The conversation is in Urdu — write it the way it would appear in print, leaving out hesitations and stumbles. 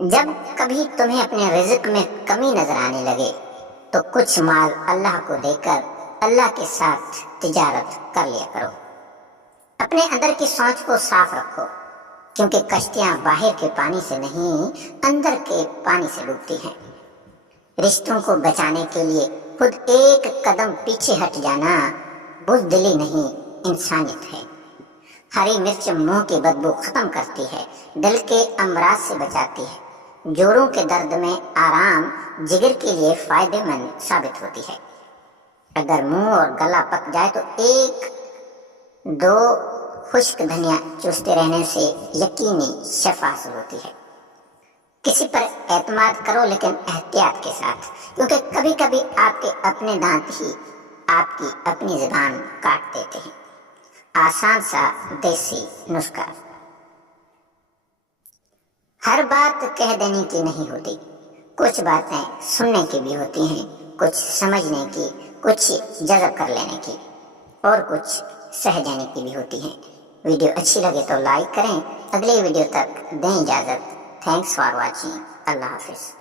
جب کبھی تمہیں اپنے رزق میں کمی نظر آنے لگے تو کچھ مال اللہ کو دے کر اللہ کے ساتھ تجارت کر لیا کرو۔ اپنے اندر کی سوچ کو صاف رکھو، کیونکہ کشتیاں باہر کے پانی سے نہیں اندر کے پانی سے ڈوبتی ہیں۔ رشتوں کو بچانے کے لیے خود ایک قدم پیچھے ہٹ جانا بزدلی نہیں، انسانیت ہے۔ ہری مرچ منہ کی بدبو ختم کرتی ہے، دل کے امراض سے بچاتی ہے، جوڑوں کے درد میں آرام، جگر کے لیے فائدہ مند ثابت ہوتی ہے۔ اگر منہ اور گلا پک جائے تو ایک دو خشک دھنیا چوستے رہنے سے یقینی شفا حاصل ہوتی ہے۔ کسی پر اعتماد کرو لیکن احتیاط کے ساتھ، کیونکہ کبھی کبھی آپ کے اپنے دانت ہی آپ کی اپنی زبان کاٹ دیتے ہیں۔ آسان سا دیسی نسخہ: ہر بات کہہ دینے کی نہیں ہوتی، کچھ باتیں سننے کی بھی ہوتی ہیں، کچھ سمجھنے کی، کچھ جذب کر لینے کی، اور کچھ سہ جانے کی بھی ہوتی ہیں۔ ویڈیو اچھی لگے تو لائک کریں۔ اگلی ویڈیو تک دیں اجازت۔ Thanks for watching. اللہ حافظ۔